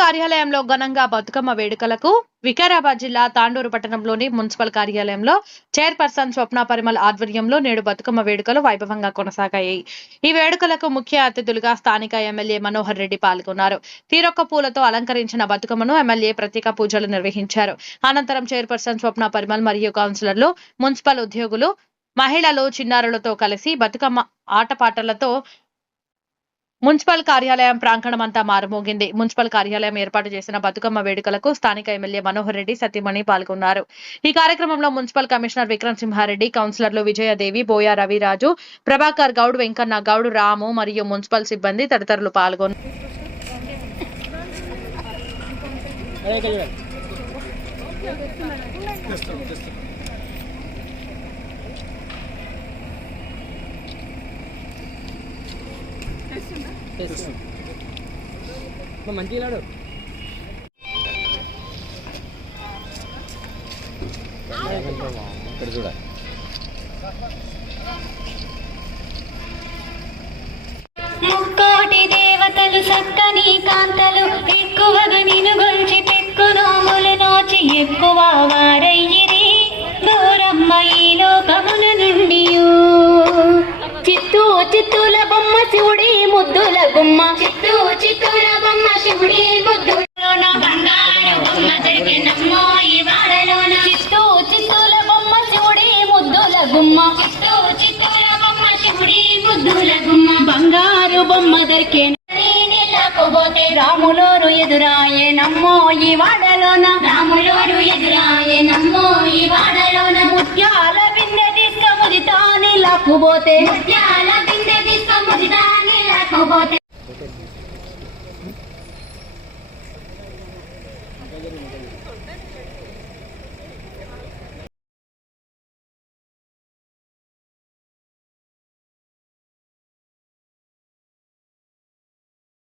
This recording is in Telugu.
కార్యాలయంలో ఘనంగా బతుకమ్మ వేడుకలకు వికారాబాద్ జిల్లా తాండూరు పట్టణంలోని మున్సిపల్ కార్యాలయంలో చైర్పర్సన్ స్వప్న పరిమల్ ఆధ్వర్యంలో నేడు బతుకమ్మ వేడుకలు వైభవంగా కొనసాగాయి. ఈ వేడుకలకు ముఖ్య అతిథులుగా స్థానిక ఎమ్మెల్యే మనోహర్ రెడ్డి పాల్గొన్నారు. తీరొక్క పూలతో అలంకరించిన బతుకమ్మను ఎమ్మెల్యే ప్రత్యేక పూజలు నిర్వహించారు. అనంతరం చైర్పర్సన్ స్వప్న పరిమల్ మరియు కౌన్సిలర్లు, మున్సిపల్ ఉద్యోగులు, మహిళలు, చిన్నారులతో కలిసి బతుకమ్మ ఆటపాటలతో మున్సిపల్ కార్యాలయం ప్రాంగణం అంతా మారుమోగింది. మున్సిపల్ కార్యాలయం ఏర్పాటు చేసిన బతుకమ్మ వేడుకలకు స్థానిక ఎమ్మెల్యే మనోహర్ రెడ్డి, సతీమణి పాల్గొన్నారు. ఈ కార్యక్రమంలో మున్సిపల్ కమిషనర్ విక్రమ్ సింహారెడ్డి, కౌన్సిలర్లు విజయదేవి, బోయా రవిరాజు, ప్రభాకర్ గౌడ్, వెంకన్న గౌడ్, రాము మరియు మున్సిపల్ సిబ్బంది తదితరులు పాల్గొన్నారు. మంచిగా ఇక్కడ చూడ ముక్కోటి దేవతలు సక్కని కాంతలు ఎక్కువగా నిన్ను గొల్చి పెక్కునోములు నోచి ఎక్కువ వారయ్యిరి గౌరమ్మ ఈ లోకముల నుండి. చిత్తూల బొమ్మ శివుడి ముద్దుల గుమ్మ, చిత్తూల బొమ్మ శివుడి ముద్దులోన బంగారు బొమ్మ జరిగినమ్మో ఈ వాడలోన. చిత్తూల బొమ్మ శివుడి ముద్దుల గుమ్మ, చిత్తూల బొమ్మ శివుడి ముద్దుల గుమ్మ. బంగారు బొమ్మ దొరికే పోతే రాములోరు ఎదురాయే నమ్మో ఈ వాడలోన, రాములోరు ఎదురాయే నమ్మో ఈ వాడలోన. ముత్యాల బిందె తీసుకొని తాని లాక్కుపోతే, ముత్యాల బిందె తీసుకొని తాని లాక్కుపోతే